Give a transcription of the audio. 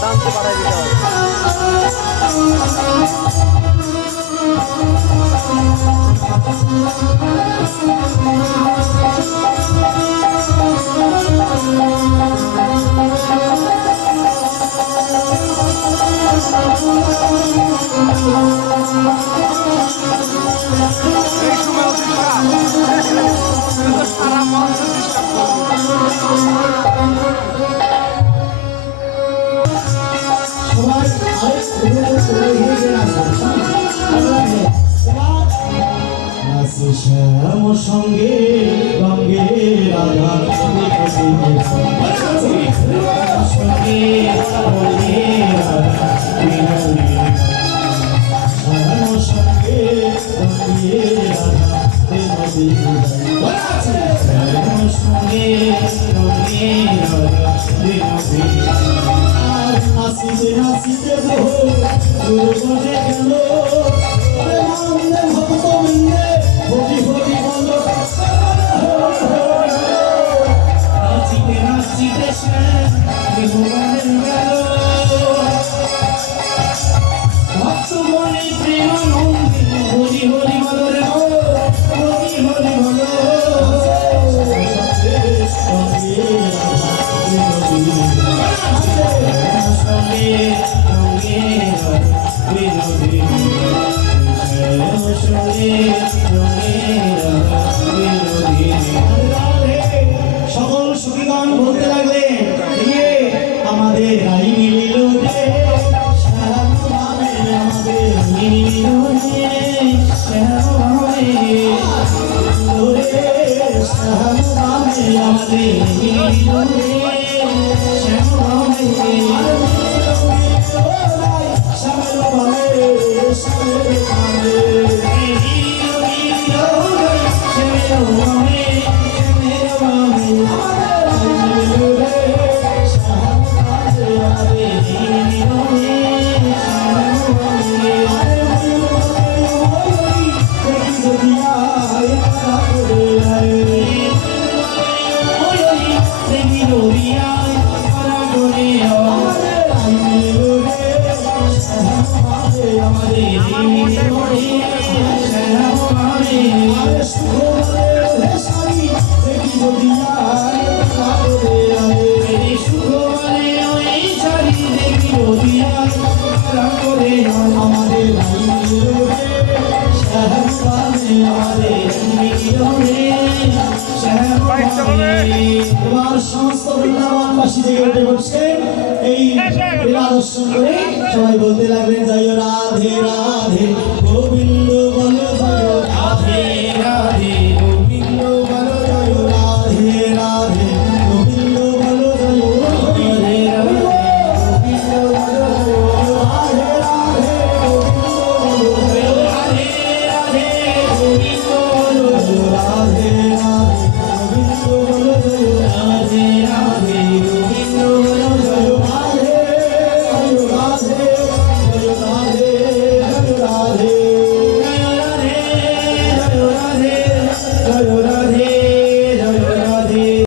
ডান্সে পাঠাই দিতে হবে। সারা মঞ্চ ডিস্টার্ব শ্যাম সঙ্গে রঙ্গে রাধা সঙ্গে শ্যাম সঙ্গে রঙ্গে রাধা শ্যাম সঙ্গে রঙ্গে রাধা হাসিতে হাসিতে দুর্বনে গেল ভক্ত মিন্দে হরি হরি বল নাচিতে নাচিতে শ্যাম গেল ভক্ত মনে প্রেমানন্দে হরি হরি বল রে হরি হরি বল সকল সুখীগণ বলতে লাগলেন আমাদের রাই মিলিল রে শ্যাম ভাবে আমাদের মিলিল রে শ্যাম ভাবে শ্যাম ভাবে আমাদের মিলিল রে শ্যাম ভাবে শ্যামের ভাবে শ্যামের ভাবে সমস্ত বৃন্দাবনবাসী জেগে উঠে বলছেন এই লীলা দর্শন করে সবাই বলতে লাগলেন জয় রাধে রাধে।